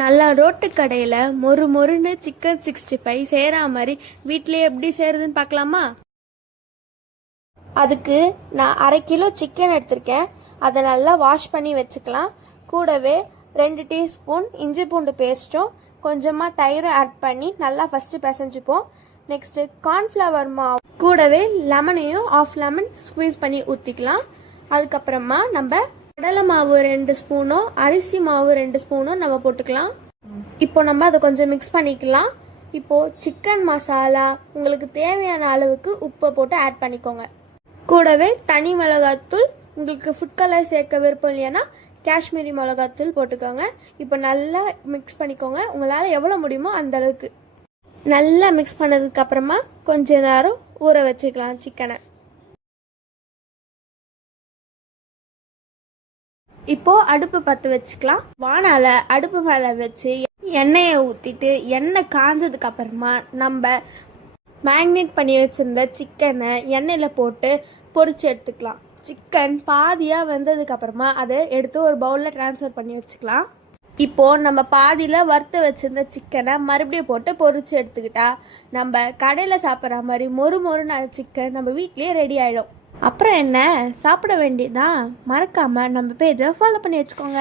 நல்லா ரோட்டு கடையில் மொறு மொறுன்னு சிக்கன் 65 செய்கிற மாதிரி வீட்டிலேயே எப்படி செய்கிறதுன்னு பார்க்கலாமா? அதுக்கு நான் 1/2 கிலோ சிக்கன் எடுத்திருக்கேன். அதை நல்லா வாஷ் பண்ணி வச்சுக்கலாம். கூடவே 2 டீஸ்பூன் இஞ்சி பூண்டு பேஸ்ட்டும் கொஞ்சமாக தயிரும் ஆட் பண்ணி நல்லா ஃபஸ்ட்டு பிசைஞ்சுப்போம். நெக்ஸ்ட்டு கார்ன்ஃப்ளவர் மாவு கூடவே லெமனையும் 1/2 லெமன் ஸ்குவீஸ் பண்ணி ஊற்றிக்கலாம். அதுக்கப்புறமா நம்ம கடலை மாவு 2 ஸ்பூனும் அரிசி மாவு 2 ஸ்பூனும் நம்ம போட்டுக்கலாம். இப்போ நம்ம அதை கொஞ்சம் மிக்ஸ் பண்ணிக்கலாம். இப்போது சிக்கன் மசாலா உங்களுக்கு தேவையான அளவுக்கு உப்பை போட்டு ஆட் பண்ணிக்கோங்க. கூடவே தனி மிளகாத்தூள், உங்களுக்கு ஃபுட் கலர் சேர்க்க விருப்பம் இல்லைன்னா காஷ்மீரி மிளகாத்தூள் போட்டுக்கோங்க. இப்போ நல்லா மிக்ஸ் பண்ணிக்கோங்க. உங்களால் எவ்வளோ முடியுமோ அந்த அளவுக்கு நல்லா மிக்ஸ் பண்ணதுக்கப்புறமா கொஞ்ச நேரம் ஊற வச்சுக்கலாம் சிக்கனை. இப்போது அடுப்பு பற்ற வச்சுக்கலாம். வாணால அடுப்பு மேலே வச்சு எண்ணெயை ஊற்றிட்டு எண்ணெய் காஞ்சதுக்கு அப்புறமா நம்ம மேக்னேட் பண்ணி வச்சுருந்த சிக்கனை எண்ணெயில் போட்டு பொரிச்சு எடுத்துக்கலாம். சிக்கன் பாதியாக வெந்ததுக்கப்புறமா அதை எடுத்து ஒரு பவுலில் ட்ரான்ஸ்ஃபர் பண்ணி வச்சுக்கலாம். இப்போது நம்ம பாதியில் வறுத்து வச்சுருந்த சிக்கனை மறுபடியும் போட்டு பொரிச்சு எடுத்துக்கிட்டா நம்ம கடையில் சாப்பிட்ற மாதிரி மொறு மொறுன்னு சிக்கன் நம்ம வீட்லேயே ரெடி ஆகிடும். அப்புறம் என்ன, சாப்பிட வேண்டியதான். மறக்காமல் நம்ம பேஜை ஃபாலோ பண்ணி வச்சுக்கோங்க.